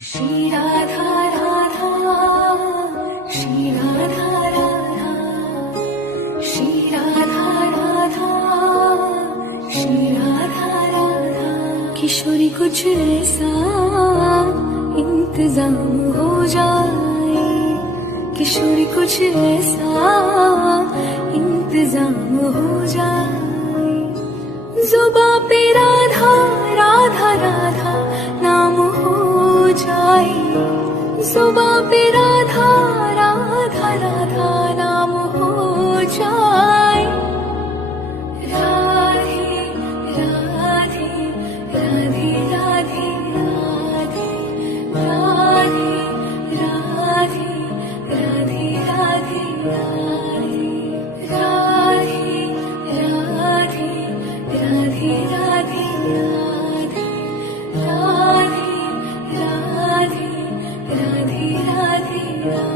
श्री राधा राधा, श्री राधा राधा, श्री राधा राधा, श्री राधा राधा। किशोरी कुछ ऐसा इंतजाम हो जाए, किशोरी कुछ ऐसा इंतजाम हो जाए। जुबां पे राधा राधा राधा नाम हो जाए, जुबां पे राधा राधा राधा नाम हो जाए। राधे राधे राधे राधे राधे, राधे राधे राधे राधे राधे, राधे राधे राधे राधे राधे, राधे राधे राधे राधे राधे।